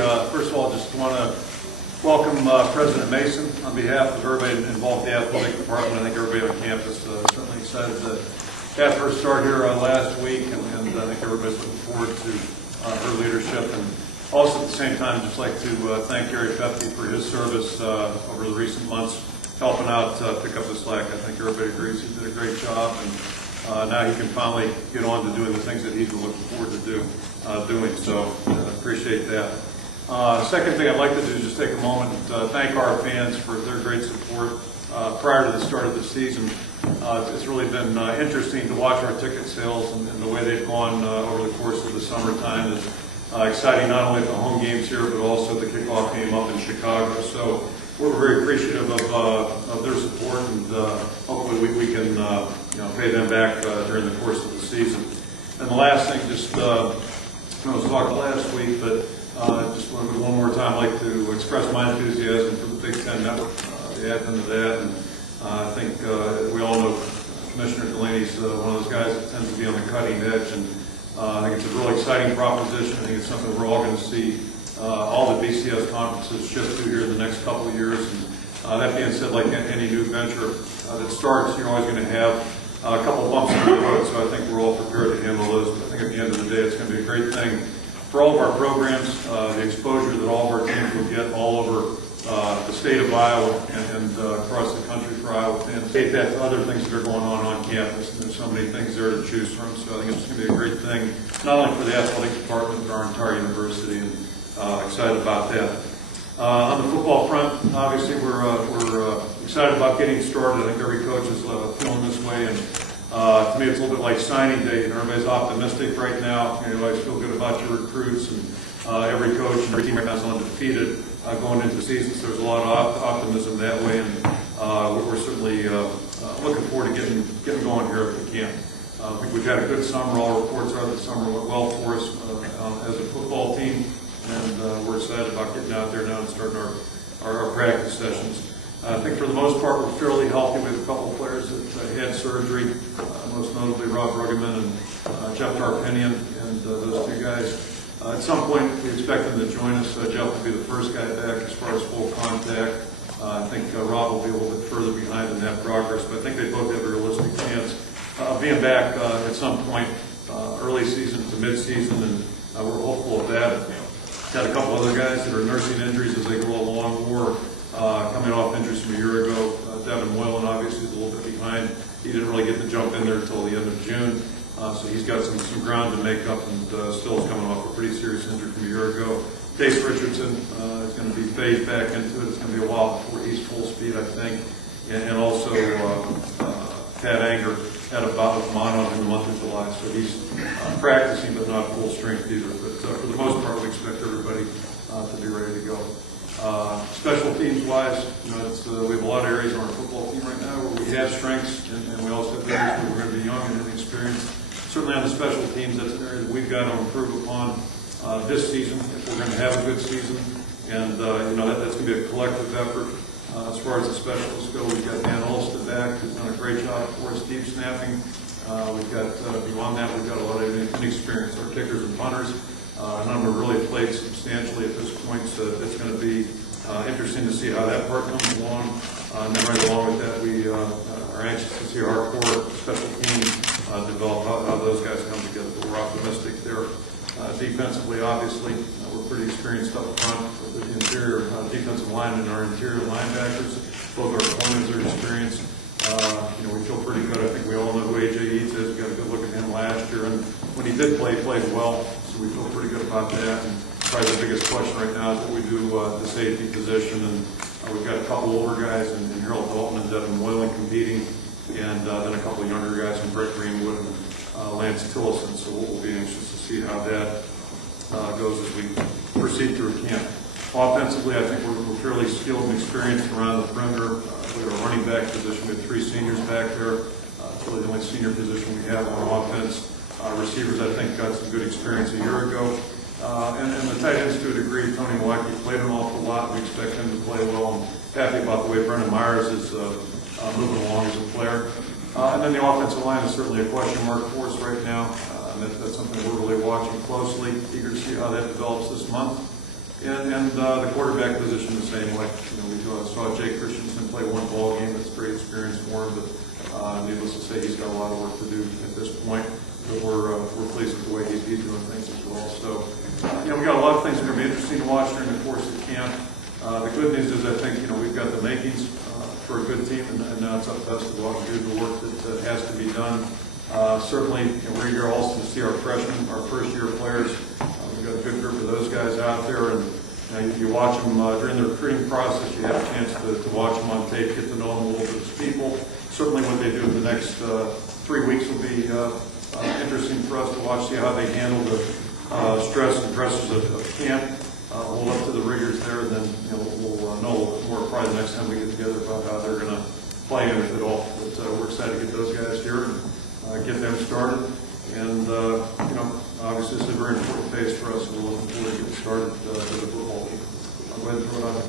First of all, just want to welcome President Mason on behalf of everybody involved in the athletic department. I think everybody on campus certainly excited to have her start here last week, and I think everybody's looking forward to her leadership. And also at the same time, just like to thank Gary Pepke for his service over the recent months, helping out pick up the slack. I think everybody agrees he did a great job, and now he can finally get on to doing the things that he's been looking forward to doing. So appreciate that. Second thing I'd like to do is just take a moment and thank our fans for their great support prior to the start of the season. It's really been interesting to watch our ticket sales and the way they've gone over the course of the summertime. It's exciting not only at the home games here, but also the kickoff game up in Chicago. So we're very appreciative of their support, and hopefully we can pay them back during the course of the season. And the last thing, just I was talking last week, but just one more time, I'd like to express my enthusiasm for the Big Ten Network, the advent of that. And I think we all know Commissioner Delaney's one of those guys that tends to be on the cutting edge, and I think it's a really exciting proposition. I think it's something we're all going to see all the BCS conferences shift to here in the next couple of years. And that being said, like any new venture that starts, you're always going to have a couple of bumps in the road, so I think we're all prepared to handle those. But I think at the end of the day, it's going to be a great thing for all of our programs, the exposure that all of our teams will get all over the state of Iowa and across the country for Iowa fans. Take that to other things that are going on campus, and there's so many things there to choose from. So I think it's going to be a great thing, not only for the athletic department, but our entire university, and excited about that. On the football front, obviously we're excited about getting started. I think every coach is feeling this way, and to me it's a little bit like signing day. Everybody's optimistic right now. You always feel good about your recruits, and every coach and every team right now is undefeated going into the season, so there's a lot of optimism that way, and we're certainly looking forward to getting going here at the camp. I think we've had a good summer. All reports are that the summer went well for us as a football team, and we're excited about getting out there now and starting our practice sessions. I think for the most part we're fairly healthy. We have a couple of players that had surgery, most notably Rob Ruggeman and Jeff Tarpinian, and those two guys. At some point we expect them to join us. Jeff will be the first guy back as far as full contact. I think Rob will be a little bit further behind in that progress, but I think they both have a realistic chance of being back at some point early season to mid-season, and we're hopeful of that. Got a couple other guys that are nursing injuries as they go along, or coming off injuries from a year ago. Devin Moylan obviously is a little bit behind. He didn't really get to jump in there until the end of June, so he's got some ground to make up, and still is coming off a pretty serious injury from a year ago. Dace Richardson is going to be phased back into it. It's going to be a while before he's full speed, I think. And also Pat Anger had a bout with mono in the month of July, so he's practicing but not full strength either. But for the most part, we expect everybody to be ready to go. Special teams wise, we have a lot of areas on our football team right now where we have strengths, and we also have areas where we're going to be young and inexperienced. Certainly on the special teams, that's an area that we've got to improve upon this season if we're going to have a good season, and that's going to be a collective effort. As far as the specialists go, we've got Dan Olsted back, who's done a great job for us deep snapping. We've got beyond that, we've got a lot of inexperience. Our kickers and punters, none of them really played substantially at this point, so it's going to be interesting to see how that part comes along. And then right along with that, we are anxious to see our core special teams develop, how those guys come together. But we're optimistic there. Defensively, obviously, we're pretty experienced up front with the interior defensive line and our interior linebackers. Both our opponents are experienced. We feel pretty good. I think we all know who A.J. Eads is. We got a good look at him last year, and when he did play, he played well. So we feel pretty good about that. And probably the biggest question right now is what we do the safety position, and we've got a couple older guys in Harold Dalton and Devin Moylan competing, and then a couple of younger guys in Brett Greenwood and Lance Tillison. So we'll be anxious to see how that goes as we proceed through camp. Offensively, I think we're fairly skilled and experienced around the perimeter. We have a running back position. We have 3 seniors back there. It's really the only senior position we have on offense. Receivers, I think, got some good experience a year ago. And the tight ends, to a degree, Tony Milwaukee played an awful lot. We expect him to play well. I'm happy about the way Brendan Myers is moving along as a player. And then the offensive line is certainly a question mark for us right now. And that's something we're really watching closely. Eager to see how that develops this month. And the quarterback position the same way. We saw Jake Christensen play one ball game. That's great experience for him, but needless to say, he's got a lot of work to do at this point. But we're pleased with the way he's doing things as well. So, we got a lot of things that are going to be interesting to watch during the course of camp. The good news is I think, we've got the makings for a good team, and now it's up to us to go out and do the work that has to be done. Certainly, we're eager also to see our freshmen, our first-year players. We've got a good group of those guys out there, and you watch them during the recruiting process. You have a chance to watch them on tape, get to know them a little bit as people. Certainly, what they do in the next 3 weeks will be interesting for us to watch, see how they handle the stress and pressures of camp. Hold up to the rigors there, and then we'll know a little bit more probably the next time we get together about how they're going to play in it at all. But we're excited to get those guys here and get them started. And obviously, this is a very important phase for us. We're looking forward to getting started with the football team. I'll go ahead and throw it on.